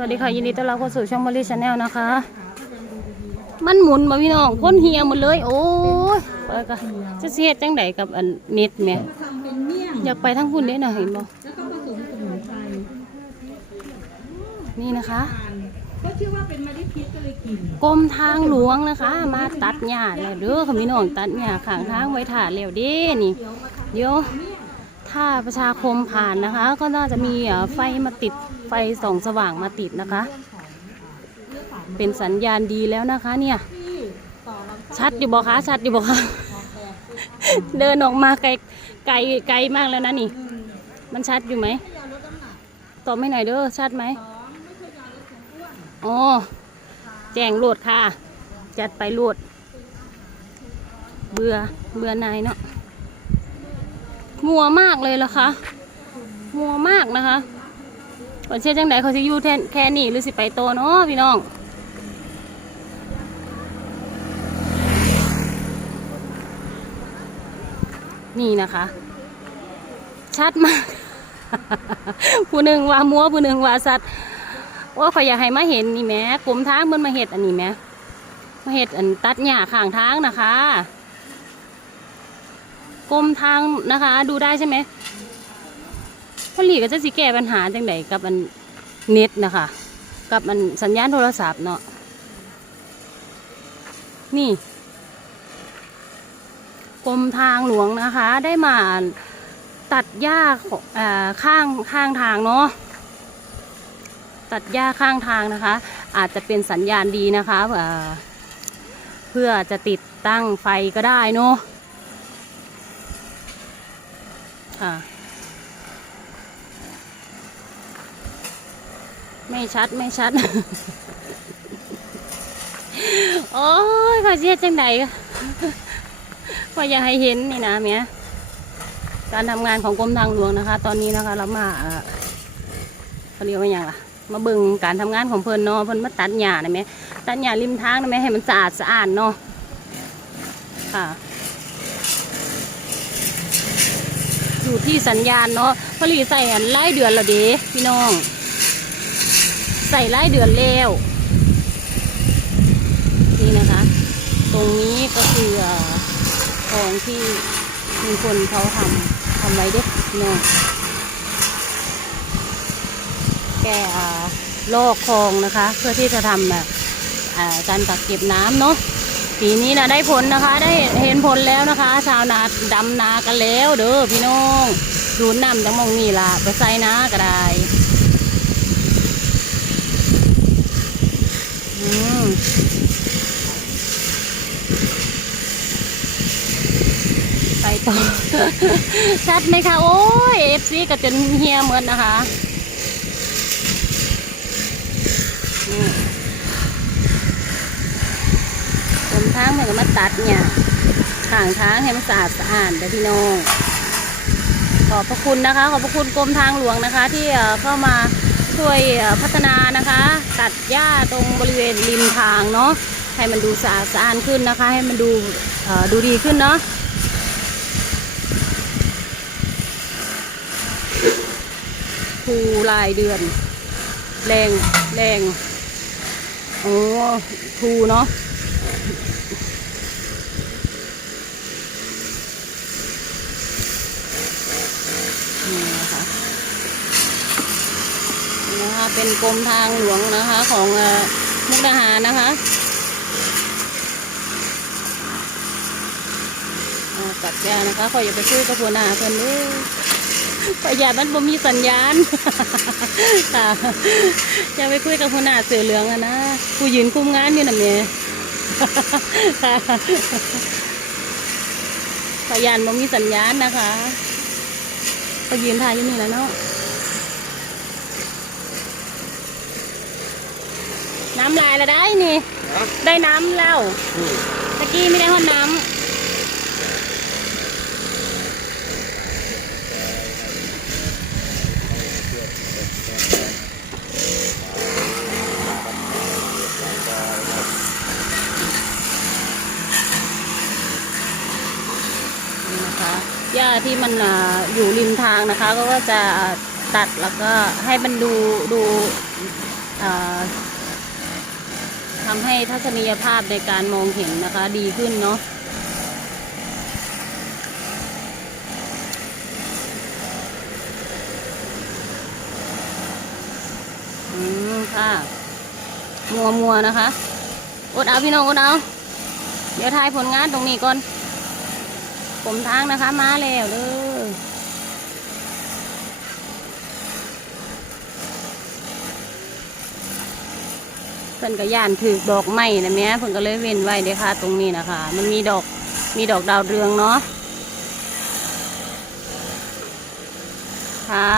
วัสดีค่ะยินดีต้อนรับเข้าสู่ช่องมอลลี่ชาแนลนะคะ มันหมุนมาพี่น้องคนเฮียหมดเลย โอ้ยไปกันจะเสียจังไดกับอันเน็ตแหม่ทำเนี่ยอยากไปทั้งพุ่นเด้นะเห็นบ่แล้วก็นไพรนี่นะคะก็ชื่อว่าเป็นมะลิพิษก็เลยกินกรมทางหลวงนะคะ มาตัดหญ้าแล้วเด้อค่ะพี่น้องตัดหญ้าขางทางไว้ถ่าแล้วเด้นี่เดี๋ยวถ้าประชาคมผ่านนะคะ ก็น่าจะมีไฟมาติด ไฟส่องสว่างมาติดนะคะ เป็นสัญญาณดีแล้วนะคะ เนี่ยที่ต่อลำไส้ชัดอยู่บ่คะชัดอยู่บ่คะเดินออกมาไกลไกลไกลมากแล้วนะนี่ มันชัดอยู่ไหมตอบไม่หน่อยเด้อชัดไหมอ๋อแจ้งโหลดค่ะ จัดไปโหลด เบื่อเบื่อนายเนาะมัวมากเลยล่ะคะ มัวมากนะคะ วันเช่นจังไดเขาจะอยู่แทนแค่นี้หรือสิไปโตเนาะพี่น้องนี่นะคะ ชัดมาก ผู้หนึ่งว่ามัวผู้หนึ่งว่าสัตว์ว่าขอยอยากให้มาเห็นนี่แม่กลมทางมันมาเห็ดอันนี้แม่มาเห็ดอันตัดหญ้าข้างทางนะคะกลมทางนะคะ ดูได้ใช่ไหม พอหลีก็จะสิแก้ปัญหาจังไดกับอันเน็ตนะคะ กับอันสัญญาณโทรศัพท์เนาะนี่กรมทางหลวงนะคะ ได้มาตัดหญ้าของอ่าข้างข้างทางเนาะตัดหญ้าข้างทางนะคะ อาจจะเป็นสัญญาณดีนะคะเเพื่อจะติดตั้งไฟก็ได้เนาะค่ะ ไม่ชัดไม่ชัด โอ้ยขอเชียจังไหนว่าอยากให้เห็นนี่นะเมียการทำงานของกรมทางหลวงนะคะ ตอนนี้นะคะ เรามาเขาเรียกว่าอย่างล่ะ มาเบิ่งการทำงานของเพิ่นเนาะเพิ่นมาตัดหญ้านะแม่ตัดหญ้าริมทางนะแม่ให้มันสะอาดสะอาดเนาะค่ะอยู่ที่สัญญาณเนาะผลิตใส่ไล่เดือนและเด้พี่น้อง ใส่ไล่เดือนแล้วนี่นะคะ ตรงนี้ก็คือของที่มีคนเขาทำทำไว้เด็กเนาะแก่ลอกคลองนะคะ เพื่อที่จะทำแบบการกักเก็บน้ำเนาะปีนี้นะได้ผลนะคะ ได้เห็นผลแล้วนะคะ ชาวนาดำนากันแล้ว เด้อพี่น้องดูน้ำจังมองนี่ล่ะไปใส่นาก็ได้อืม ไปต่อ ชัดไหมคะ โอ้ยเอฟซีก็จนเฮียเหมือนนะคะนี่ผมทางเหมือนมาตัดเนี่ยข้างทางให้มันสะอาดสะอาดเด้พี่น้อง ขอบพระคุณนะคะ ขอบพระคุณกรมทางหลวงนะคะ ที่เอ่อเข้ามา ช่วยพัฒนานะคะ ตัดหญ้าตรงบริเวณริมทางเนาะให้มันดูสะอาดสะอานขึ้นนะคะ ให้มันดูดูดีขึ้นเนาะภูรายเดือน แรงแรงโอ้ภูเนาะนี่นะคะ นะคะ เป็นกรมทางหลวงนะคะ ของมุกดาหารนะคะตัดยานะคะขออย่าไปคุยกับหัวหน้าเพิ่นด้อประหยัดมันบ่มีสัญญาณค่ะอย่าไปคุยกับหัวหน้าเสือเหลืองอะนะผู้ยืนคุมงานอยู่น่ะเมียค่ะประหยัดบ่มีสัญญาณนะคะก็ยืนถ่ายอยู่นี่แล้วเนาะำลายละได้นี่ ได้น้ำแล้วตะกี้ไม่ได้ห้อนน้ำนี่นะคะหญ้าที่มันอ่าอยู่ริมทางนะคะ ก็จะตัดแล้วก็ให้มันดูดูอ่า ทำให้ทัศนียภาพในการมองเห็นนะคะ ดีขึ้นเนาะอืมค่ะ มัวมัวนะคะ อดเอาพี่น้องอดเอา เดี๋ยวทายผลงานตรงนี้ก่อน ผมทางนะคะ มาแล้วเด้อเพิ่นก็ย่านถือดอกไม้นะแม่เพิ่นก็เลยเว้นไว้เด้ค่ะ ตรงนี้นะคะ มันมีดอกมีดอกดาวเรืองเนาะค่ะ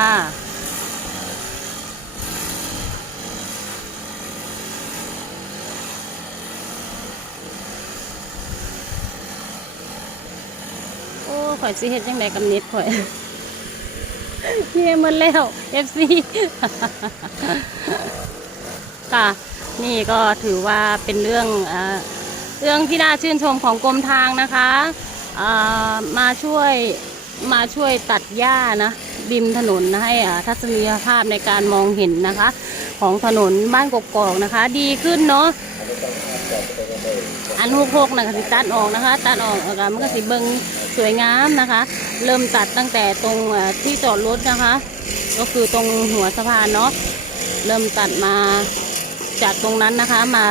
โอ้ข่อยสิเฮ็ดจังไดกับเน็ตข่อยเฮียมันแล้ว FC ค่ะ นี่ก็ถือว่าเป็นเรื่องเอ่อเรื่องที่น่าชื่นชมของกรมทางนะคะมาช่วยมาช่วยตัดหญ้านะริมถนนนะให้ทัศนียภาพในการมองเห็นนะคะ ของถนนบ้านกกอกนะคะ ดีขึ้นเนาะอันหกหกนะคะสิตัดออกนะคะ ตัดออกแล้วมันก็สิเบิงสวยงามนะคะ เริ่มตัดตั้งแต่ตรงที่จอดรถนะคะ ก็คือตรงหัวสะพานเนาะเริ่มตัดมา จากตรงนั้นนะคะมา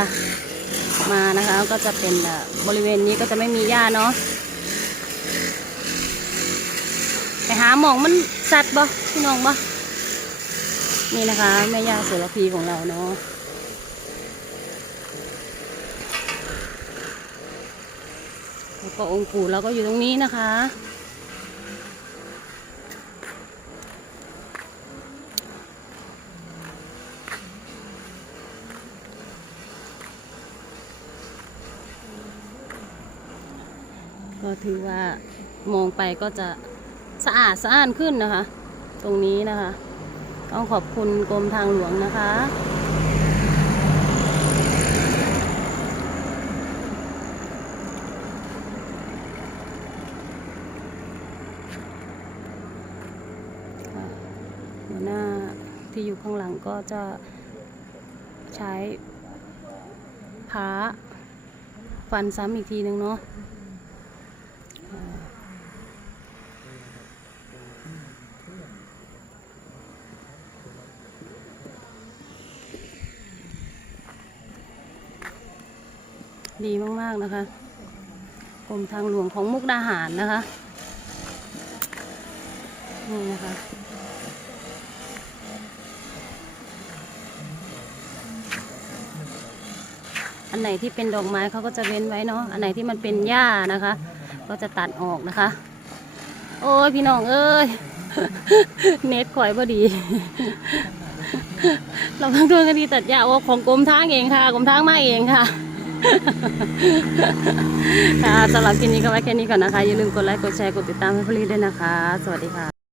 มานะคะ ก็จะเป็นบริเวณนี้ก็จะไม่มีหญ้าเนาะไปหาหมองมันสัตว์บ่พี่น้องบ่นี่นะคะแม่ย่าโสระพีของเราเนาะแล้วก็องค์ปู่เราก็อยู่ตรงนี้นะคะ ก็ถือว่ามองไปก็จะสะอาดสะอ้านขึ้นนะคะ ตรงนี้นะคะ ต้องขอบคุณกรมทางหลวงนะคะค่ะหัวหน้าที่อยู่ข้างหลังก็จะใช้พ้าฟันซ้ำอีกทีนึงเนาะ ดีมาก ๆ นะคะกรมทางหลวงของมุกดาหารนะคะ นี่นะคะอันไหนที่เป็นดอกไม้เขาก็จะเว้นไว้เนาะ อันไหนที่มันเป็นหญ้านะคะ ก็จะตัดออกนะคะ โอ้ยพี่น้องเอ้ย เน็ตข่อยพอดี เราต้องช่วยกันดีตัดหญ้าโอ้ของกรมทางเองค่ะกรมทางมาเองค่ะ ค่ะสำหรับคลิปนี้ก็ไว้แค่นี้ก่อนนะคะ อย่าลืมกดไลค์ กดแชร์ กดติดตามให้พลีด้วยนะคะ สวัสดีค่ะ